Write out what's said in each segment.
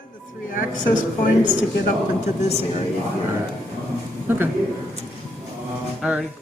The three access points to get up into this area here. Okay. Alrighty.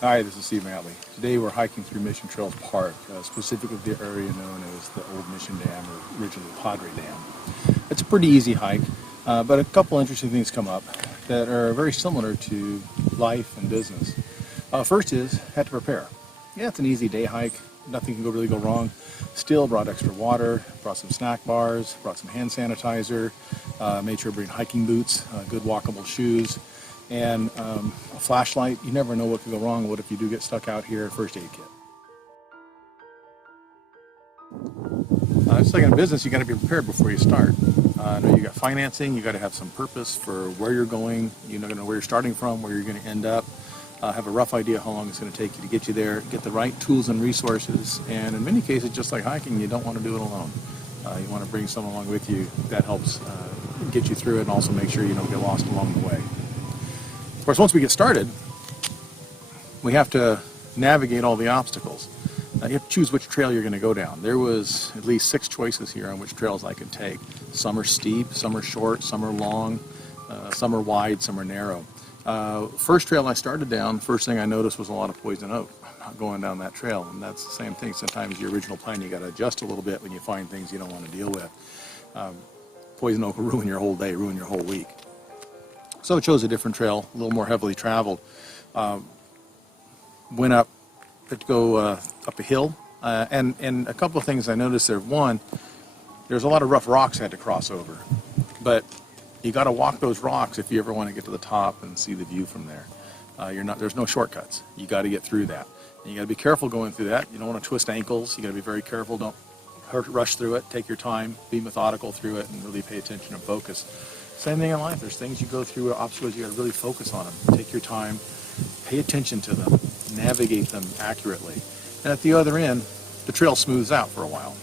Hi, this is Steve Matley. Today we're hiking through Mission Trails Park, specifically the area known as the Old Mission Dam, or originally Padre Dam. It's a pretty easy hike, but a couple interesting things come up that are very similar to life and business. First is, had to prepare. Yeah, it's an easy day hike. Nothing can really go wrong. Still brought extra water, brought some snack bars, brought some hand sanitizer, made sure to bring hiking boots, good walkable shoes, and a flashlight. You never know what could go wrong. What if you do get stuck out here? First aid kit. Just like in business, you got to be prepared before you start. You got financing. You got to have some purpose for where you're going. You know where you're starting from, where you're going to end up. Have a rough idea how long it's going to take you to get you there. Get the right tools and resources. And in many cases, just like hiking, you don't want to do it alone. You want to bring someone along with you that helps get you through it, and also make sure you don't get lost along the way. Of course, once we get started, we have to navigate all the obstacles. You have to choose which trail you're going to go down. There was at least 6 choices here on which trails I could take. Some are steep, some are short, some are long, some are wide, some are narrow. First trail I started down, first thing I noticed was a lot of poison oak. I'm not going down that trail, and that's the same thing. Sometimes your original plan, you got to adjust a little bit when you find things you don't want to deal with. Poison oak will ruin your whole day, ruin your whole week. So I chose a different trail, a little more heavily traveled. Went up to go up a hill, and a couple of things I noticed there. One, there's a lot of rough rocks I had to cross over, but you got to walk those rocks if you ever want to get to the top and see the view from there. There's no shortcuts. You got to get through that. And you got to be careful going through that. You don't want to twist ankles. You got to be very careful. Don't rush through it. Take your time. Be methodical through it, and really pay attention and focus. Same thing in life. There's things you go through, obstacles, you got to really focus on them. Take your time, pay attention to them, navigate them accurately. And at the other end, the trail smooths out for a while.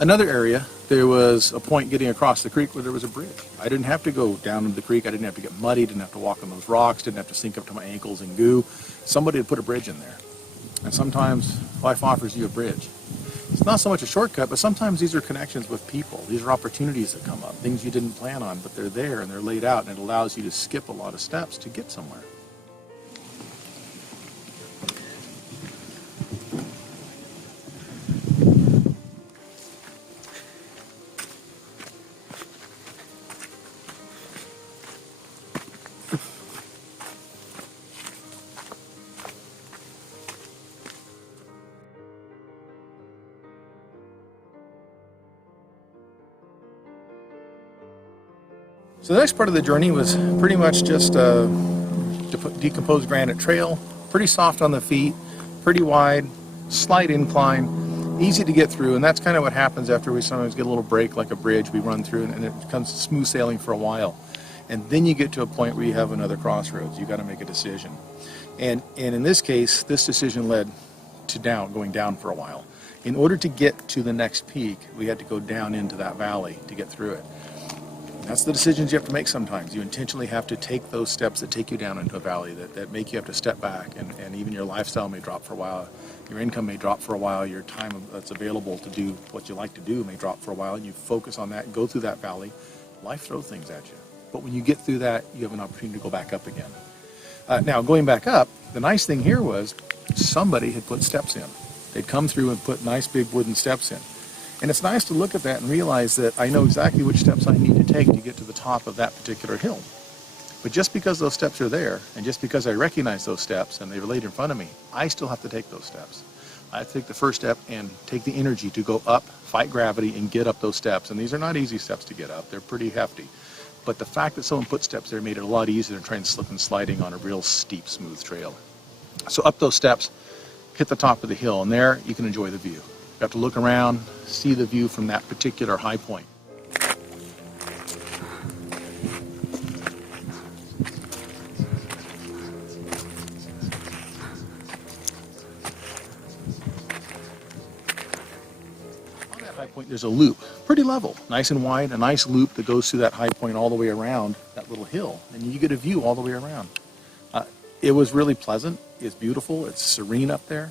Another area, there was a point getting across the creek where there was a bridge. I didn't have to go down into the creek. I didn't have to get muddy, didn't have to walk on those rocks, didn't have to sink up to my ankles in goo. Somebody had put a bridge in there. And sometimes life offers you a bridge. It's not so much a shortcut, but sometimes these are connections with people. These are opportunities that come up, things you didn't plan on, but they're there and they're laid out, and it allows you to skip a lot of steps to get somewhere. So the next part of the journey was pretty much just decomposed granite trail, pretty soft on the feet, pretty wide, slight incline, easy to get through, and that's kind of what happens after we sometimes get a little break like a bridge we run through, and it becomes smooth sailing for a while. And then you get to a point where you have another crossroads. You got to make a decision. And in this case, this decision led to going down for a while. In order to get to the next peak, we had to go down into that valley to get through it. That's the decisions you have to make sometimes. You intentionally have to take those steps that take you down into a valley, that make you have to step back, and even your lifestyle may drop for a while. Your income may drop for a while. Your time that's available to do what you like to do may drop for a while, and you focus on that, go through that valley. Life throws things at you. But when you get through that, you have an opportunity to go back up again. Now, going back up, the nice thing here was somebody had put steps in. They'd come through and put nice big wooden steps in. And it's nice to look at that and realize that I know exactly which steps I need to take to get to the top of that particular hill. But just because those steps are there, and just because I recognize those steps and they're laid in front of me, I still have to take those steps. I have to take the first step and take the energy to go up, fight gravity, and get up those steps. And these are not easy steps to get up. They're pretty hefty. But the fact that someone put steps there made it a lot easier than trying to slip and sliding on a real steep, smooth trail. So up those steps, hit the top of the hill, and there you can enjoy the view. You have to look around, see the view from that particular high point. point, there's a loop, pretty level, nice and wide, a nice loop that goes through that high point all the way around that little hill, and you get a view all the way around. It was really pleasant. It's beautiful. It's serene up there.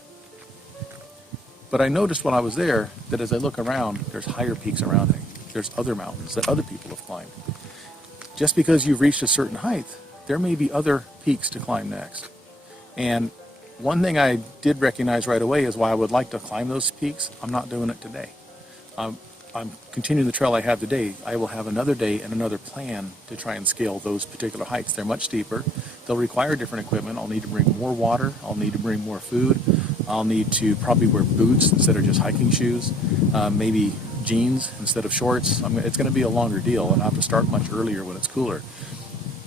But I noticed when I was there that as I look around, there's higher peaks around me. There's other mountains that other people have climbed. Just because you've reached a certain height, there may be other peaks to climb next. And one thing I did recognize right away is why I would like to climb those peaks. I'm not doing it today. I'm continuing the trail I have today. I will have another day and another plan to try and scale those particular hikes. They're much steeper. They'll require different equipment. I'll need to bring more water. I'll need to bring more food. I'll need to probably wear boots instead of just hiking shoes. Maybe jeans instead of shorts. It's going to be a longer deal, and I have to start much earlier when it's cooler.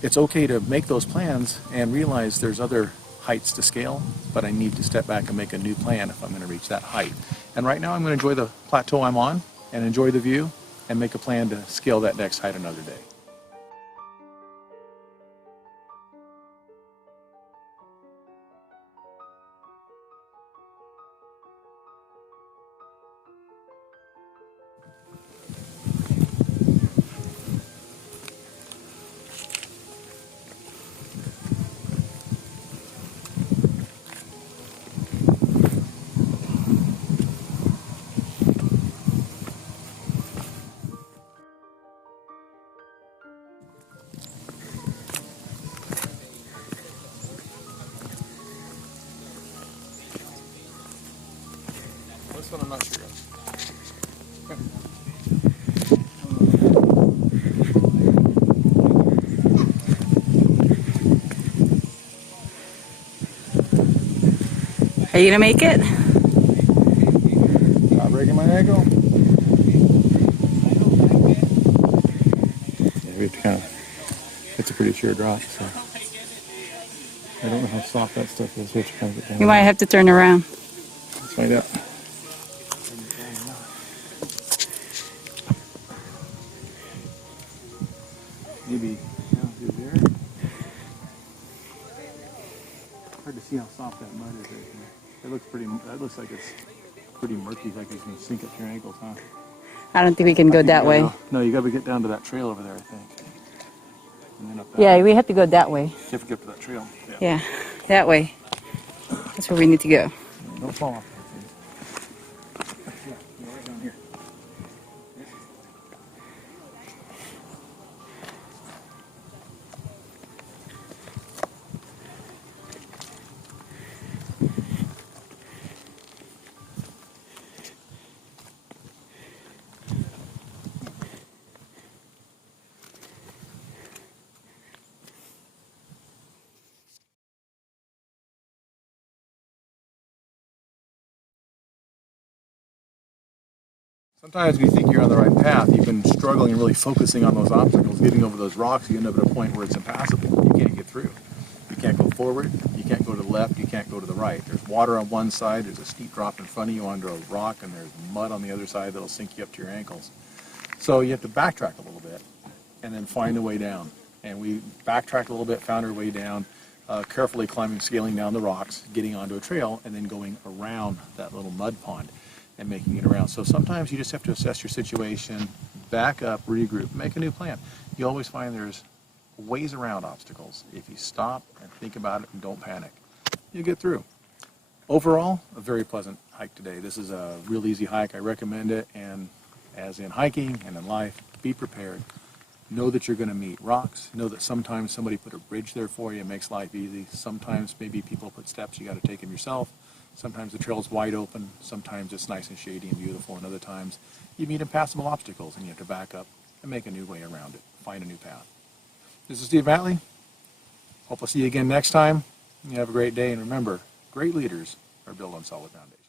It's okay to make those plans and realize there's other heights to scale, but I need to step back and make a new plan if I'm going to reach that height. And right now I'm going to enjoy the plateau I'm on and enjoy the view and make a plan to scale that next height another day. This one I'm not sure of. Are you gonna make it? Not breaking my ankle. Yeah, we have to kind of, it's a pretty sheer drop, so. I don't know how soft that stuff is. We have to kind of get down. You might have to turn around. Let's find out. Maybe down through there. Hard to see how soft that mud is right here. It looks pretty. That looks like it's pretty murky, like it's going to sink up to your ankles, huh? I don't think we can go that way. No, you got to get down to that trail over there, I think. And then up that Yeah, way. we have to go that way. You have to get up to that trail. Yeah, that way. That's where we need to go. Don't fall off. Yeah, right down here. Sometimes when you think you're on the right path, you've been struggling and really focusing on those obstacles, getting over those rocks, you end up at a point where it's impassable. You can't get through. You can't go forward, you can't go to the left, you can't go to the right. There's water on one side, there's a steep drop in front of you onto a rock, and there's mud on the other side that'll sink you up to your ankles. So you have to backtrack a little bit and then find a way down. And we backtracked a little bit, found our way down, carefully climbing, scaling down the rocks, getting onto a trail, and then going around that little mud pond and making it around. So sometimes you just have to assess your situation, back up, regroup, make a new plan. You always find there's ways around obstacles. If you stop and think about it and don't panic, you get through. Overall, a very pleasant hike today. This is a real easy hike. I recommend it, and as in hiking and in life, be prepared. Know that you're going to meet rocks. Know that sometimes somebody put a bridge there for you. It makes life easy. Sometimes maybe people put steps. You got to take them yourself. Sometimes the trail's wide open. Sometimes it's nice and shady and beautiful. And other times you meet impassable obstacles and you have to back up and make a new way around it. Find a new path. This is Steve Matley. Hope I'll see you again next time. You have a great day. And remember, great leaders are built on solid foundations.